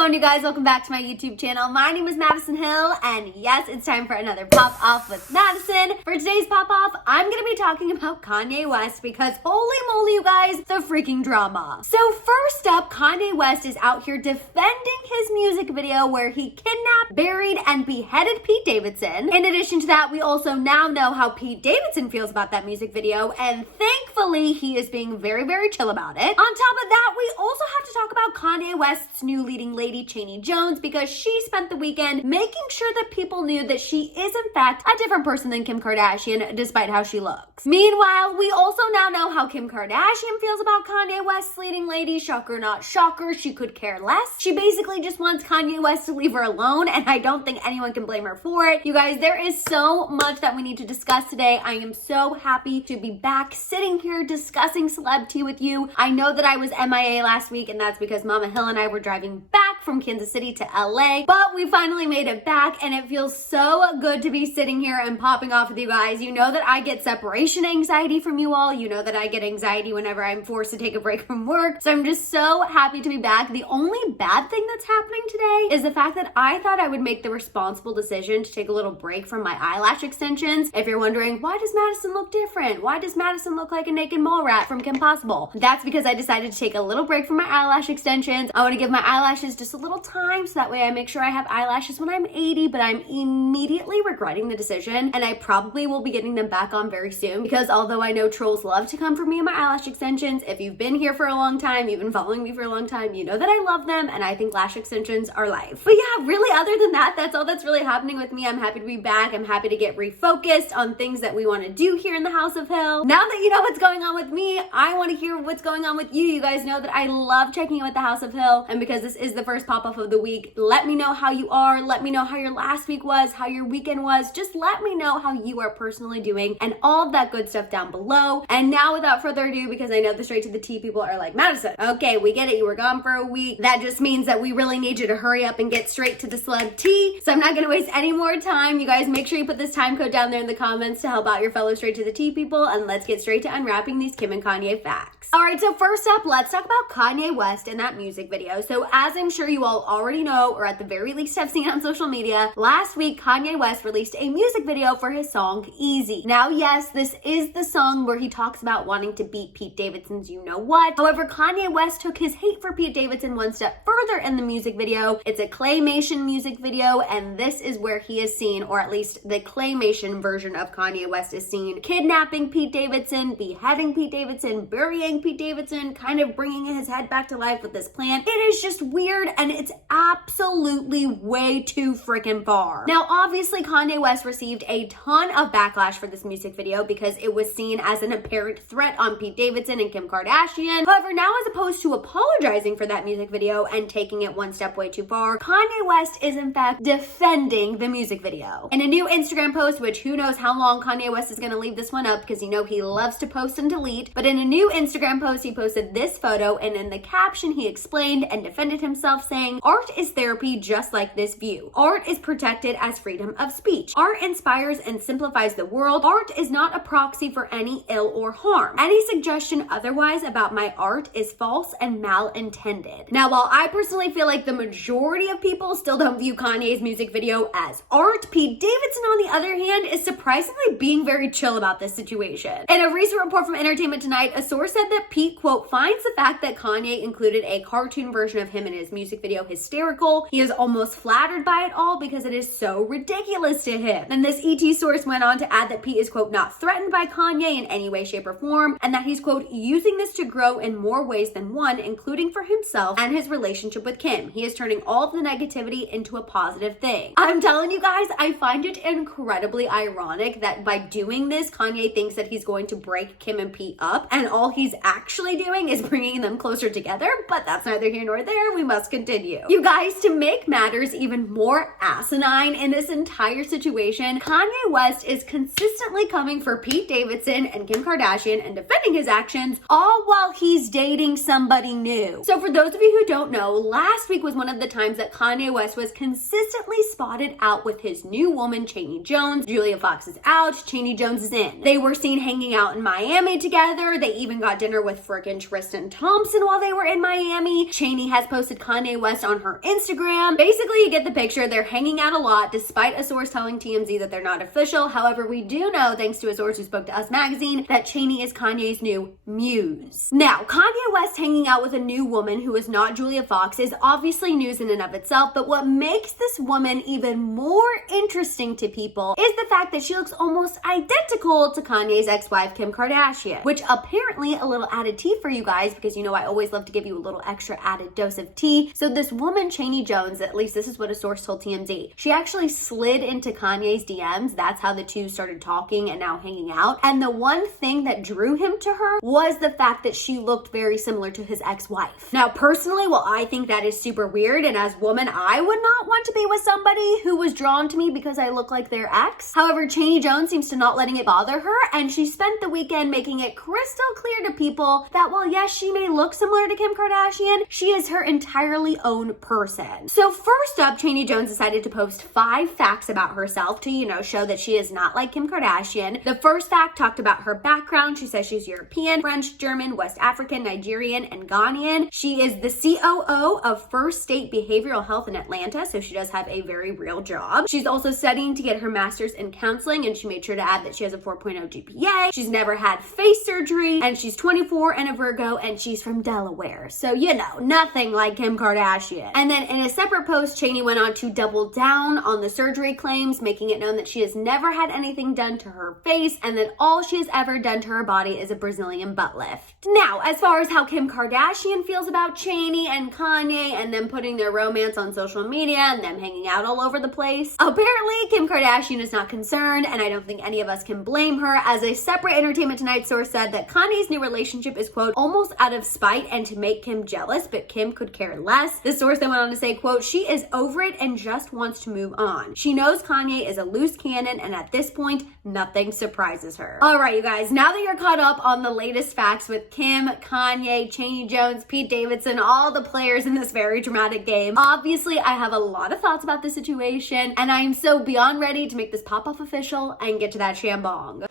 going, you guys? Welcome back to my YouTube channel. My name is Maddison Hill, and yes, it's time for another Pop Off with Maddison. For today's Pop Off, I'm going to be talking about Kanye West because holy moly, you guys, the freaking drama. So first up, Kanye West is out here defending his music video where he kidnapped, buried, and beheaded Pete Davidson. In addition to that, we also now know how Pete Davidson feels about that music video, and thankfully, he is being very, very chill about it. On top of that, we also have to talk about Kanye West's new leading lady, Chaney Jones, because she spent the weekend making sure that people knew that she is in fact a different person than Kim Kardashian, despite how she looks. Meanwhile, we also now know how Kim Kardashian feels about Kanye West's leading lady. Shocker not shocker, she could care less. She basically just wants Kanye West to leave her alone, and I don't think anyone can blame her for it. You guys, there is so much that we need to discuss today. I am so happy to be back sitting here discussing celeb tea with you. I know that I was MIA last week, and that's because Mama Hill and I were driving back from Kansas City to LA, but we finally made it back, and it feels so good to be sitting here and popping off with you guys. You know that I get separation anxiety from you all. You know that I get anxiety whenever I'm forced to take a break from work, so I'm just so happy to be back. The only bad thing that's happening today is the fact that I thought I would make the responsible decision to take a little break from my eyelash extensions. If you're wondering, why does Maddison look different? Why does Maddison look like a naked mole rat from Kim Possible? That's because I decided to take a little break from my eyelash extensions. I want to give my eyelashes just a little time so that way I make sure I have eyelashes when I'm 80, but I'm immediately regretting the decision, and I probably will be getting them back on very soon because although I know trolls love to come for me and my eyelash extensions, if you've been here for a long time, you've been following me for a long time, you know that I love them and I think lash extensions are life. But yeah, really other than that, that's all that's really happening with me. I'm happy to be back. I'm happy to get refocused on things that we want to do here in the House of Hill. Now that you know what's going on with me, I want to hear what's going on with you. You guys know that I love checking in with the House of Hill, and because this is the first pop-off of the week, let me know how you are. Let me know how your last week was, how your weekend was. Just let me know how you are personally doing and all of that good stuff down below. And now without further ado, because I know the straight to the tea people are like, Maddison, okay, we get it. You were gone for a week. That just means that we really need you to hurry up and get straight to the celeb tea. So I'm not going to waste any more time. You guys make sure you put this time code down there in the comments to help out your fellow straight to the tea people. And let's get straight to unwrapping these Kim and Kanye facts. All right, so first up, let's talk about Kanye West and that music video. So as I'm sure you all already know, or at the very least have seen on social media, last week Kanye West released a music video for his song Eazy. Now, yes, this is the song where he talks about wanting to beat Pete Davidson's you know what. However, Kanye West took his hate for Pete Davidson one step further in the music video. It's a claymation music video, and this is where he is seen, or at least the claymation version of Kanye West is seen, kidnapping Pete Davidson, beheading Pete Davidson, burying Pete Davidson, kind of bringing his head back to life with this plan. It is just weird, and it's absolutely way too freaking far. Now, obviously, Kanye West received a ton of backlash for this music video because it was seen as an apparent threat on Pete Davidson and Kim Kardashian. However, now as opposed to apologizing for that music video and taking it one step way too far, Kanye West is in fact defending the music video. In a new Instagram post, which who knows how long Kanye West is going to leave this one up because you know he loves to post and delete, but in a new Instagram post, he posted this photo, and in the caption, he explained and defended himself saying, "Art is therapy just like this view. Art is protected as freedom of speech. Art inspires and simplifies the world. Art is not a proxy for any ill or harm. Any suggestion otherwise about my art is false and malintended." Now, while I personally feel like the majority of people still don't view Kanye's music video as art, Pete Davidson, on the other hand, is surprisingly being very chill about this situation. In a recent report from Entertainment Tonight, a source said that Pete, quote, finds the fact that Kanye included a cartoon version of him in his music video hysterical. He is almost flattered by it all because it is so ridiculous to him. And this ET source went on to add that Pete is, quote, not threatened by Kanye in any way, shape, or form, and that he's, quote, using this to grow in more ways than one, including for himself and his relationship with Kim. He is turning all of the negativity into a positive thing. I'm telling you guys, I find it incredibly ironic that by doing this, Kanye thinks that he's going to break Kim and Pete up, and all he's actually doing is bringing them closer together, but that's neither here nor there. We must continue. You guys, to make matters even more asinine in this entire situation, Kanye West is consistently coming for Pete Davidson and Kim Kardashian and defending his actions, all while he's dating somebody new. So for those of you who don't know, last week was one of the times that Kanye West was consistently spotted out with his new woman, Chaney Jones. Julia Fox is out, Chaney Jones is in. They were seen hanging out in Miami together. They even got dinner with frickin' Tristan Thompson while they were in Miami. Chaney has posted Kanye Kanye West on her Instagram. Basically, you get the picture. They're hanging out a lot, despite a source telling TMZ that they're not official. However, we do know, thanks to a source who spoke to Us Magazine, that Chaney is Kanye's new muse. Now, Kanye West hanging out with a new woman who is not Julia Fox is obviously news in and of itself, but what makes this woman even more interesting to people is the fact that she looks almost identical to Kanye's ex-wife, Kim Kardashian, which apparently a little added tea for you guys, because you know I always love to give you a little extra added dose of tea. So this woman, Chaney Jones, at least this is what a source told TMZ, she actually slid into Kanye's DMs. That's how the two started talking and now hanging out. And the one thing that drew him to her was the fact that she looked very similar to his ex-wife. Now, personally, well, I think that is super weird, and as a woman, I would not want to be with somebody who was drawn to me because I look like their ex. However, Chaney Jones seems to not letting it bother her, and she spent the weekend making it crystal clear to people that while yes, she may look similar to Kim Kardashian, she is her entirely own person. So first up, Chaney Jones decided to post 5 facts about herself to, show that she is not like Kim Kardashian. The first fact talked about her background. She says she's European, French, German, West African, Nigerian, and Ghanaian. She is the COO of First State Behavioral Health in Atlanta, so she does have a very real job. She's also studying to get her master's in counseling, and she made sure to add that she has a 4.0 GPA. She's never had face surgery, and she's 24 and a Virgo, and she's from Delaware. So, nothing like Kim Kardashian. And then in a separate post, Chaney went on to double down on the surgery claims, making it known that she has never had anything done to her face, and that all she has ever done to her body is a Brazilian butt lift. Now, as far as how Kim Kardashian feels about Chaney and Kanye and them putting their romance on social media and them hanging out all over the place, apparently Kim Kardashian is not concerned, and I don't think any of us can blame her, as a separate Entertainment Tonight source said that Kanye's new relationship is, quote, almost out of spite and to make Kim jealous, but Kim could care less. The source then went on to say, quote, she is over it and just wants to move on. She knows Kanye is a loose cannon, and at this point, nothing surprises her. All right, you guys, now that you're caught up on the latest facts with Kim, Kanye, Chaney Jones, Pete Davidson, all the players in this very dramatic game, obviously I have a lot of thoughts about the situation, and I am so beyond ready to make this pop-off official and get to that shambong.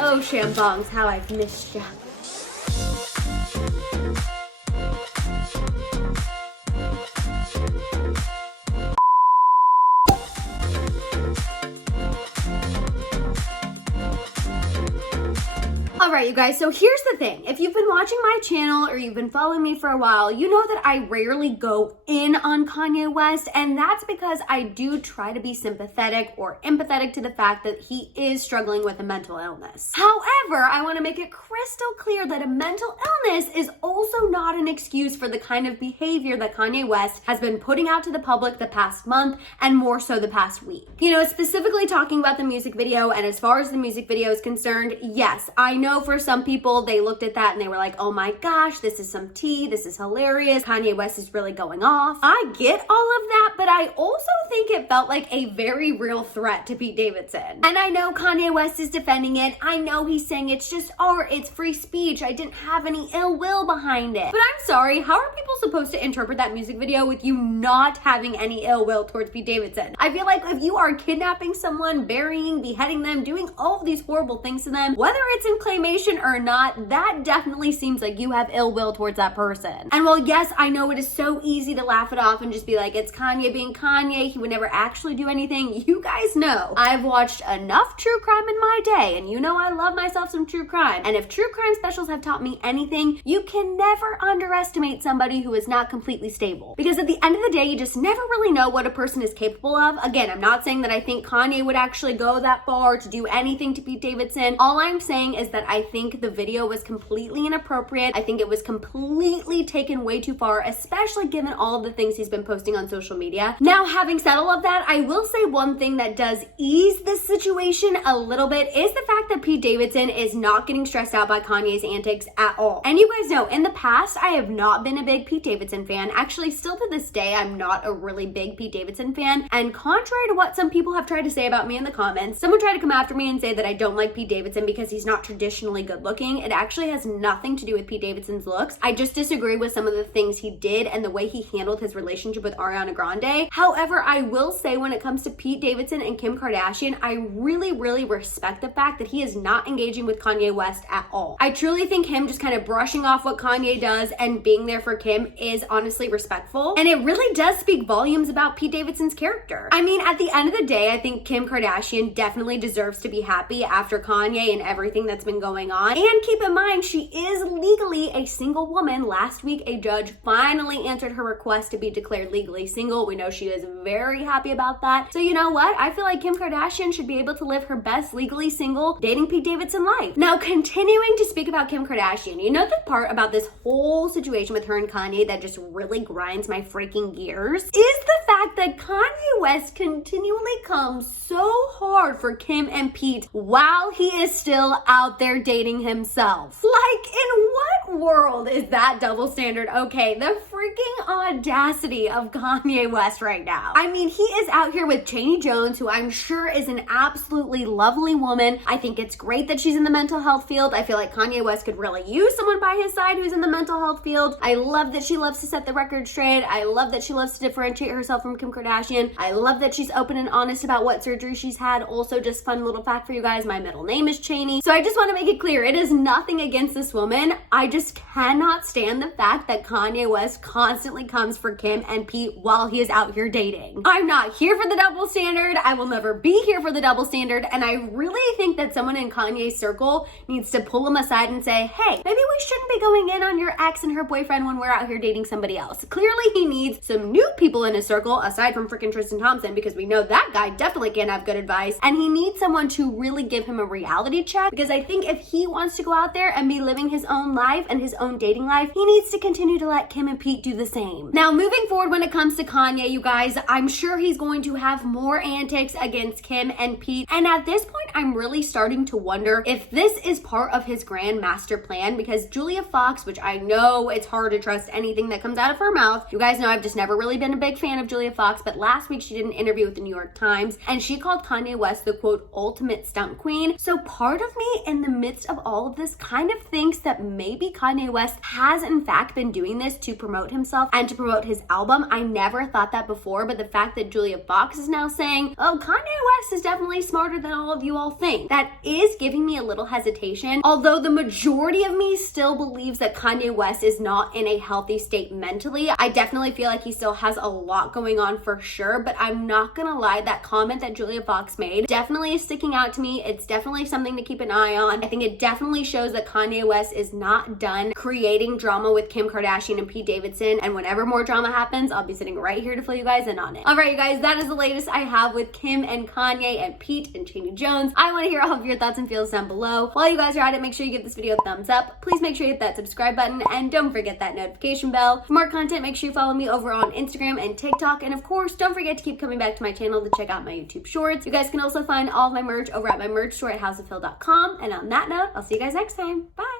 Oh, shambongs, how I've missed ya. Alright, you guys, so here's the thing. If you've been watching my channel or you've been following me for a while, you know that I rarely go in on Kanye West, and that's because I do try to be sympathetic or empathetic to the fact that he is struggling with a mental illness. However, I want to make it crystal clear that a mental illness is also not an excuse for the kind of behavior that Kanye West has been putting out to the public the past month, and more so the past week. Specifically talking about the music video, and as far as the music video is concerned, yes, I know for some people, they looked at that and they were like, oh my gosh, this is some tea, this is hilarious, Kanye West is really going off. I get all of that, but I also think it felt like a very real threat to Pete Davidson. And I know Kanye West is defending it. I know he's saying it's just art, it's free speech, I didn't have any ill will behind it. But I'm sorry, how are people supposed to interpret that music video with you not having any ill will towards Pete Davidson? I feel like if you are kidnapping someone, burying, beheading them, doing all of these horrible things to them, whether it's in claymation or not, that definitely seems like you have ill will towards that person. And while yes, I know it is so easy to laugh it off and just be like, it's Kanye being Kanye, he would never actually do anything, you guys know I've watched enough true crime in my day, and I love myself some true crime. And if true crime specials have taught me anything, you can never underestimate somebody who is not completely stable. Because at the end of the day, you just never really know what a person is capable of. Again, I'm not saying that I think Kanye would actually go that far to do anything to Pete Davidson. All I'm saying is that I think the video was completely inappropriate. I think it was completely taken way too far, especially given all of the things he's been posting on social media. Now, having said all of that, I will say one thing that does ease this situation a little bit is the fact that Pete Davidson is not getting stressed out by Kanye's antics at all. And you guys know, in the past, I have not been a big Pete Davidson fan. Actually, still to this day, I'm not a really big Pete Davidson fan. And contrary to what some people have tried to say about me in the comments, someone tried to come after me and say that I don't like Pete Davidson because he's not traditionally good looking. It actually has nothing to do with Pete Davidson's looks. I just disagree with some of the things he did and the way he handled his relationship with Ariana Grande. However, I will say when it comes to Pete Davidson and Kim Kardashian, I really, really respect the fact that he he is not engaging with Kanye West at all. I truly think him just kind of brushing off what Kanye does and being there for Kim is honestly respectful. And it really does speak volumes about Pete Davidson's character. I mean, at the end of the day, I think Kim Kardashian definitely deserves to be happy after Kanye and everything that's been going on. And keep in mind, she is legally a single woman. Last week, a judge finally answered her request to be declared legally single. We know she is very happy about that. So you know what? I feel like Kim Kardashian should be able to live her best legally single dating Pete Davidson life. Now, continuing to speak about Kim Kardashian, you know the part about this whole situation with her and Kanye that just really grinds my freaking gears is the fact that Kanye West continually comes so hard for Kim and Pete while he is still out there dating himself. Like, in what world is that double standard? Okay, the freaking audacity of Kanye West right now. I mean, he is out here with Chaney Jones, who I'm sure is an absolutely lovely woman. I think it's great that she's in the mental health field. I feel like Kanye West could really use someone by his side who's in the mental health field. I love that she loves to set the record straight. I love that she loves to differentiate herself from Kim Kardashian. I love that she's open and honest about what surgery she's had. Also, just fun little fact for you guys, my middle name is Chaney. So I just want to make it clear, it is nothing against this woman. I just cannot stand the fact that Kanye West constantly comes for Kim and Pete while he is out here dating. I'm not here for the double standard. I will never be here for the double standard. And I really think that someone in Kanye's circle needs to pull him aside and say, hey, maybe we shouldn't be going in on your ex and her boyfriend when we're out here dating somebody else. Clearly he needs some new people in his circle aside from freaking Tristan Thompson, because we know that guy definitely can't have good advice. And he needs someone to really give him a reality check, because I think if he wants to go out there and be living his own life and his own dating life, he needs to continue to let Kim and Pete do the same. Now, moving forward when it comes to Kanye, you guys, I'm sure he's going to have more antics against Kim and Pete. And at this point, I'm really starting to wonder if this is part of his grand master plan, because Julia Fox, which I know it's hard to trust anything that comes out of her mouth. You guys know I've just never really been a big fan of Julia Fox, but last week she did an interview with the New York Times and she called Kanye West the quote ultimate stunt queen. So part of me in the midst of all of this kind of thinks that maybe Kanye West has in fact been doing this to promote himself and to promote his album. I never thought that before, but the fact that Julia Fox is now saying, oh, Kanye West is definitely smarter than all of you all think, that is giving me a little hesitation. Although the majority of me still believes that Kanye West is not in a healthy state mentally. I definitely feel like he still has a lot going on for sure, but I'm not gonna lie, that comment that Julia Fox made definitely is sticking out to me. It's definitely something to keep an eye on. I think it definitely shows that Kanye West is not done creating drama with Kim Kardashian and Pete Davidson, and whenever more drama happens, I'll be sitting right here to fill you guys in on it. All right, you guys, that is the latest I have with Kim and Kanye and Pete and Chaney Jones. I want to hear all of your thoughts and feels down below. While you guys are at it, make sure you give this video a thumbs up. Please make sure you hit that subscribe button and don't forget that notification bell. For more content, make sure you follow me over on Instagram and TikTok. And of course, don't forget to keep coming back to my channel to check out my YouTube shorts. You guys can also find all of my merch over at my merch store at houseofhill.com. And on that note, I'll see you guys next time. Bye.